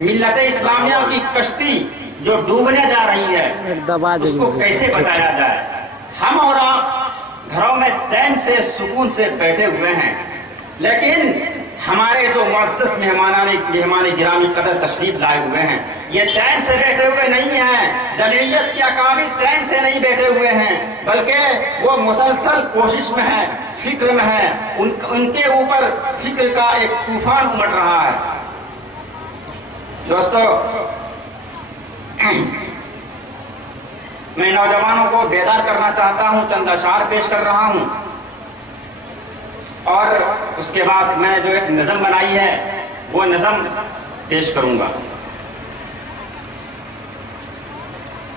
ملت اسلامیہ کی کشتی جو ڈوبنے جا رہی ہے اس کو کیسے بچایا جائے۔ ہم اور آپ گھروں میں چین سے سکون سے بیٹھے ہوئے ہیں، لیکن ہمارے جو معزز مہمان گرامی قدر تشریف لائے ہوئے ہیں یہ چین سے بیٹھے ہوئے نہیں ہیں، جمعیت کے اکابر چین سے نہیں بیٹھے ہوئے ہیں، بلکہ وہ مسلسل کوشش میں ہیں، فکر میں ہیں، ان کے اوپر فکر کا ایک طوفان امڑ رہا ہے۔ دوستو، میں نوجوانوں کو بیدار کرنا چاہتا ہوں، چند اشعار پیش کر رہا ہوں اور اس کے بعد میں جو ایک نظم بنائی ہے وہ نظم پیش کروں گا۔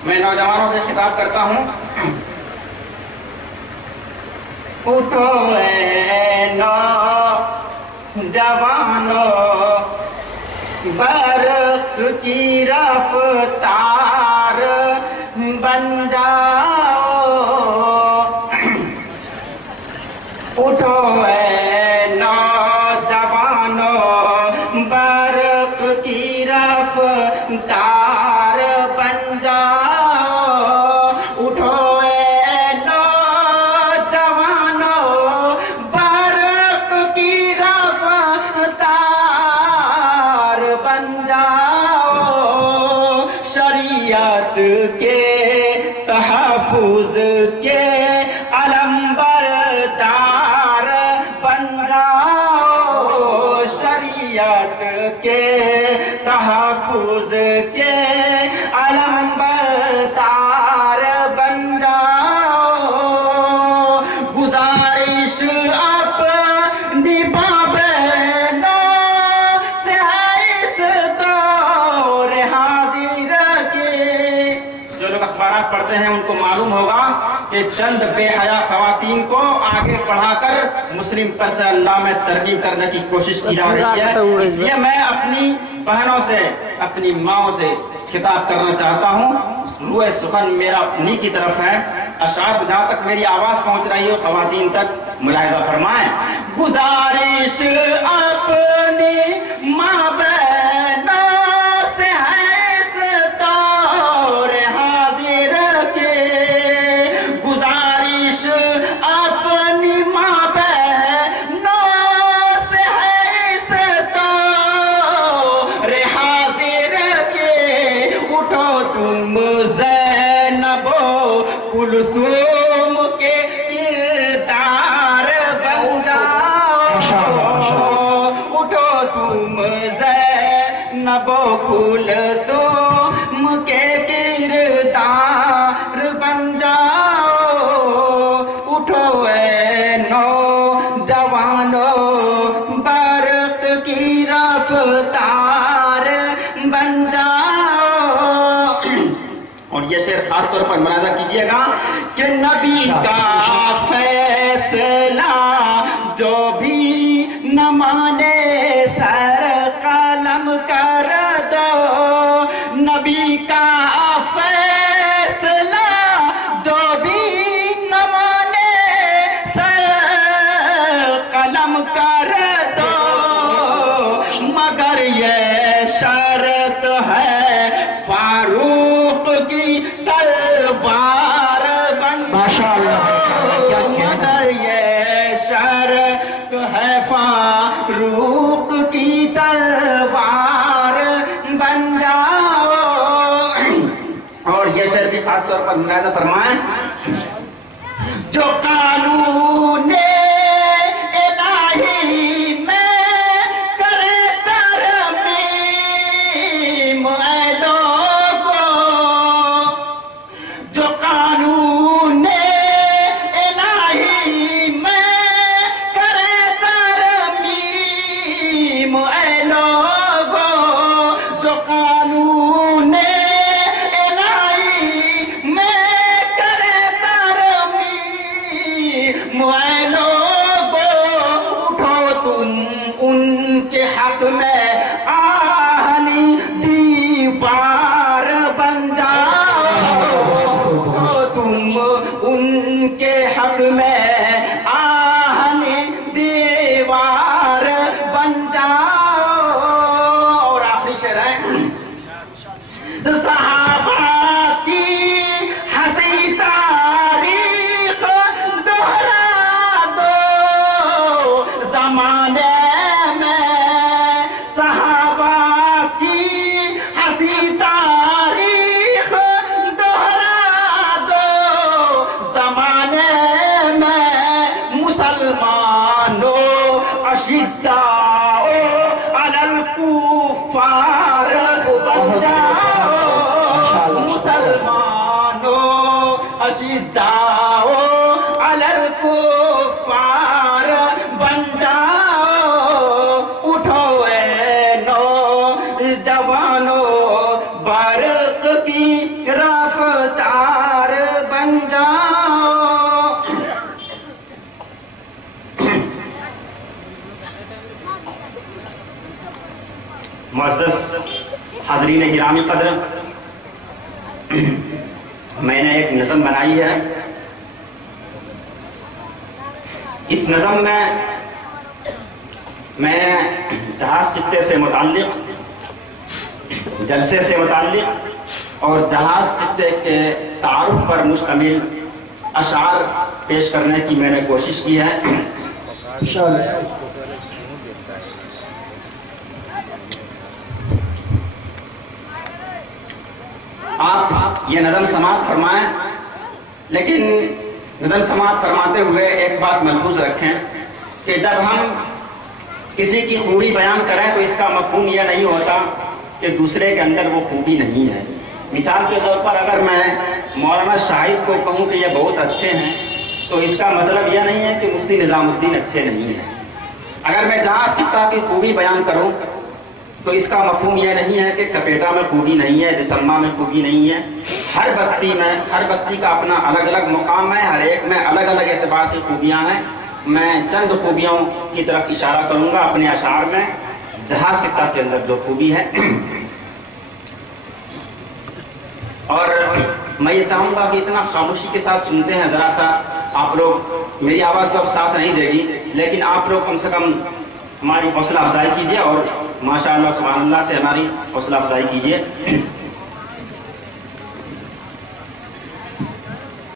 میں نوجوانوں سے خطاب کرتا ہوں، اٹھو اے نوجوانو، برق کی رفتار بن جاؤ، اٹھو اے نوجوانو، برق کی رفتار بن جاؤ، اٹھو اے نوجوانو، برق کی رفتار بن جاؤ، شریعت کے تحفظ کے علم بردار بن جاؤ، شریعت کے تحفظ کے علم بردار بن جاؤ، گزارش اپنی بابینوں سے اس دور حاضر کے۔ جو لوگ اخبارات پڑھتے ہیں ان کو معلوم ہوگا کہ چند بے حیا خواتین کو آگے پڑھا کر مسلم پس اللہ میں ترغیب کرنے کی کوشش کی جا رہی ہے۔ اس لیے میں اپنی بہنوں سے، اپنی ماؤں سے خطاب کرنا چاہتا ہوں، روح سخن میرا انہی کی طرف ہے۔ اشعار جہاں تک میری آواز پہنچ رہی ہے خواتین تک ملاحظہ فرمائیں۔ گزارش اپنی ماں بہنوں سے ہے اس دور حاضر کے، گزارش اپنی ماں بہنوں سے ہے اس دور حاضر کے، اٹھو تم زینب و کلثوم کے کردار بن جاؤ، اٹھو تم زینب و کلثوم کے کردار بن جاؤ، اٹھو اے نوجوانو، برق کی رفتار بن جاؤ۔ اور یہ شعر خاص طور پر ملاحظہ کیجئے گا کہ نبی کا فیصلہ جو بھی نہ مانے سر قلم کر دو، نبی کا فیصلہ جو بھی نہ مانے سر قلم کر دو، مگر یہ شرط ہے فاروق کی تلوار بن جاؤ، مگر یہ شرط ہے فاروق کی تلوار بن جاؤ۔ اور یہ شعر بھی خاص طور پر ملاحظہ فرمائیں، جو قانون الہی میں کرے ترمیم اے لوگو، جو قانون الہی میں کرے ترمیم اے لوگو، جو قانون الہی میں کرے ترمیم صحابہ کی ہنسی تاریخ دوہرا دو زمانے میں، صحابہ کی ہنسی تاریخ دوہرا دو زمانے میں، مسلمانوں اشداء علی الکفار بن جاؤ، مسلمانوں اشداء علی الکفار بن جاؤ، اٹھو اے نوجوانوں برق کی رفتار بن جاؤ۔ معزز حاضرین گرامی قدر، میں نے ایک نظم بنائی ہے۔ اس نظم میں جہاز خطے سے متعلق، جلسے سے متعلق اور جہاز خطے کے تعارف پر مشتمل اشعار پیش کرنے کی میں نے کوشش کی ہے۔ آپ یہ نظم سماعت فرمائیں، لیکن نظم سماعت فرماتے ہوئے ایک بات ملحوظ رکھیں کہ جب ہم کسی کی خوبی بیان کریں تو اس کا مفہوم یہ نہیں ہوتا کہ دوسرے کے اندر وہ خوبی نہیں ہے۔ مثال کے طور پر اگر میں مولانا شاہد کو کہوں کہ یہ بہت اچھے ہیں تو اس کا مطلب یہ نہیں ہے کہ مفتی نظام الدین اچھے نہیں ہیں۔ اگر میں جہاز خطہ کی خوبی بیان کروں تو اس کا مفہوم یہ نہیں ہے کہ کپیٹا میں خوبی نہیں ہے، دسمبا میں خوبی نہیں ہے۔ ہر بستی کا اپنا الگ الگ مقام ہے، ہر ایک میں الگ الگ اعتبار سے خوبیاں ہیں۔ میں چند خوبیوں کی طرف اشارہ کروں گا اپنے اشعار میں، جہاز خطہ کے اندر جو خوبی ہے۔ اور میں یہ چاہوں گا کہ اتنا خاموشی کے ساتھ سنتے ہیں، ذرا سا آپ لوگ، میری آواز تو اب ساتھ نہیں دے گی لیکن آپ لوگ کم سے کم ہماری حوصلہ افزائی کیجیے اور ماشاء اللہ سبحان اللہ سے ہماری حوصلہ افزائی کیجیے۔